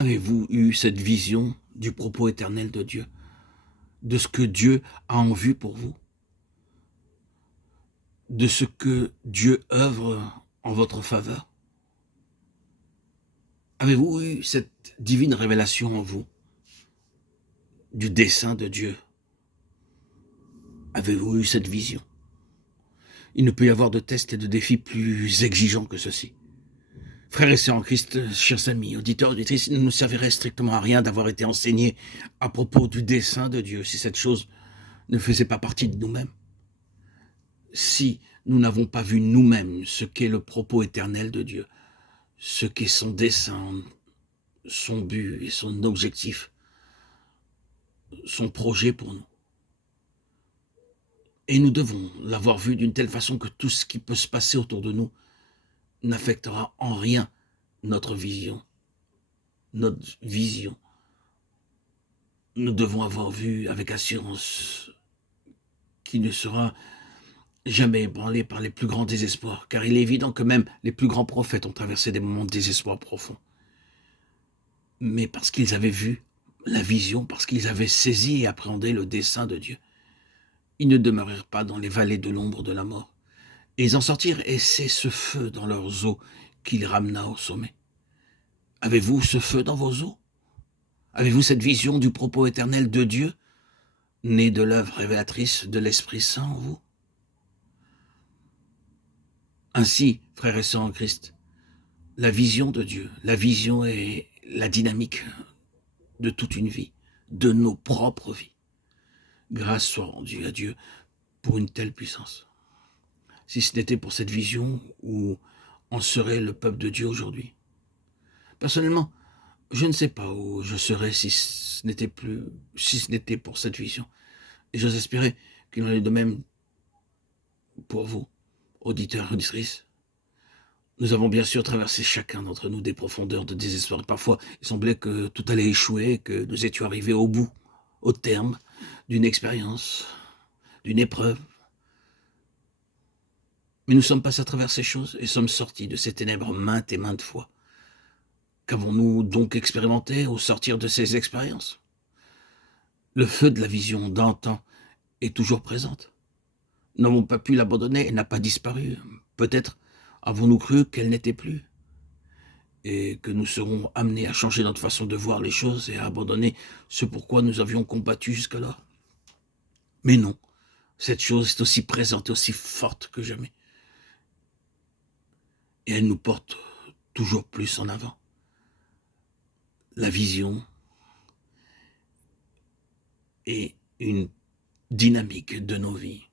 Avez-vous eu cette vision du propos éternel de Dieu, de ce que Dieu a en vue pour vous, de ce que Dieu œuvre en votre faveur? Avez-vous eu cette divine révélation en vous du dessein de Dieu? Avez-vous eu cette vision? Il ne peut y avoir de tests et de défis plus exigeants que ceci. Frères et sœurs en Christ, chers amis, auditeurs, auditrices, il ne nous servirait strictement à rien d'avoir été enseignés à propos du dessein de Dieu si cette chose ne faisait pas partie de nous-mêmes. Si nous n'avons pas vu nous-mêmes ce qu'est le propos éternel de Dieu, ce qu'est son dessein, son but et son objectif, son projet pour nous. Et nous devons l'avoir vu d'une telle façon que tout ce qui peut se passer autour de nous n'affectera en rien notre vision. Notre vision. Nous devons avoir vu avec assurance qui ne sera jamais ébranlé par les plus grands désespoirs, car il est évident que même les plus grands prophètes ont traversé des moments de désespoir profond. Mais parce qu'ils avaient vu la vision, parce qu'ils avaient saisi et appréhendé le dessein de Dieu, ils ne demeurèrent pas dans les vallées de l'ombre de la mort. Et ils en sortirent, et c'est ce feu dans leurs os qui les ramena au sommet. Avez-vous ce feu dans vos os? Avez-vous cette vision du propos éternel de Dieu, née de l'œuvre révélatrice de l'Esprit Saint en vous? Ainsi, frères et sœurs en Christ, la vision de Dieu, la vision est la dynamique de toute une vie, de nos propres vies. Grâce soit rendue à Dieu pour une telle puissance. Si ce n'était pour cette vision, où en serait le peuple de Dieu aujourd'hui? Personnellement, je ne sais pas où je serais si ce n'était pour cette vision. Et j'ose espérer qu'il en est de même pour vous, auditeurs et auditrices. Nous avons bien sûr traversé chacun d'entre nous des profondeurs de désespoir. Parfois, il semblait que tout allait échouer, que nous étions arrivés au bout, au terme d'une expérience, d'une épreuve. Mais nous sommes passés à travers ces choses et sommes sortis de ces ténèbres maintes et maintes fois. Qu'avons-nous donc expérimenté au sortir de ces expériences? Le feu de la vision d'antan est toujours présente. Nous n'avons pas pu l'abandonner, elle n'a pas disparu. Peut-être avons-nous cru qu'elle n'était plus et que nous serons amenés à changer notre façon de voir les choses et à abandonner ce pourquoi nous avions combattu jusque-là. Mais non, cette chose est aussi présente et aussi forte que jamais. Et elle nous porte toujours plus en avant. La vision est une dynamique de nos vies.